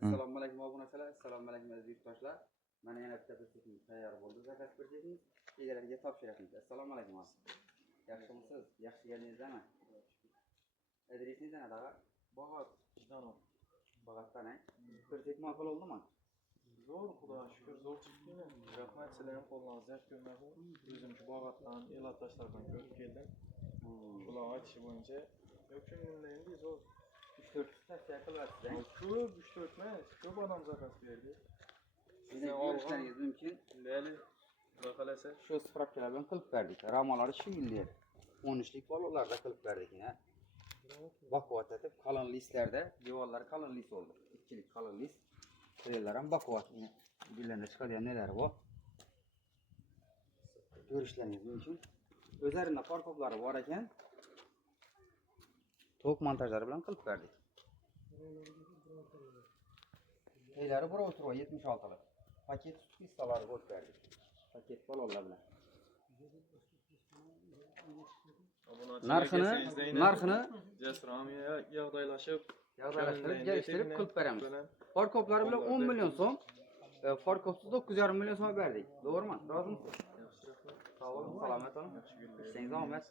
Assalomu alaykum obunachilar, assalomu alaykum aziz yurtdoshlar. Mana yana bitta prototipimiz tayyor bo'ldi. Zakaz prototipimiz egalariga topshiramiz. Assalomu alaykum abi. Yaxshimisiz? Yaxshi geldingizmi? Adresingiz nima daga? Bağat, Jdanov. Bag'atdan. Prototip ma'qul bo'ldimi? Zor, Xudoga shukr, zo'r chiqdi. Rahmat, sizlarning qo'lingizga yaş ko'rmadi. O'zim shu Bag'atdan, Elatashlardan ko'rib keldim. Ular aytishi bo'yicha, yo'q shunday endi zo'r. 3-4 tavsiya qilyapsiz. Ko'p 3-4 emas, ko'p odam zakaz berdi. Sizning olishlaringiz mumkin. Layli, xudo qalasa. Shu spravkalar bilan qilib berdik. Ramalari shu yillar. 13lik bolalarda qilib berdik. Baquvvat etib qalin listlarda, devorlari qalin list oldu. 2lik qalin list. Treyler ham baquvvat. Dillarga chiqadigan nelar bor? Ko'rishlaringiz mumkin. O'zlarining parkoplari bor ekan. Tok montajlari bilan qilib berdik. Eylari bir o'tiruv 76 lik. Paket pistalari qo'yib berdik. Paket balonlar bilan. Narxini Jasromiya yog'daylashib, geliştirib qilib beramiz. Parkoplari bilan 10 million so'm, parkopsiz 9,5 million so'm berdik. To'g'rimi? Rozimisiz? Sog' bo'ling, salomat bo'ling. Ishingizga omad.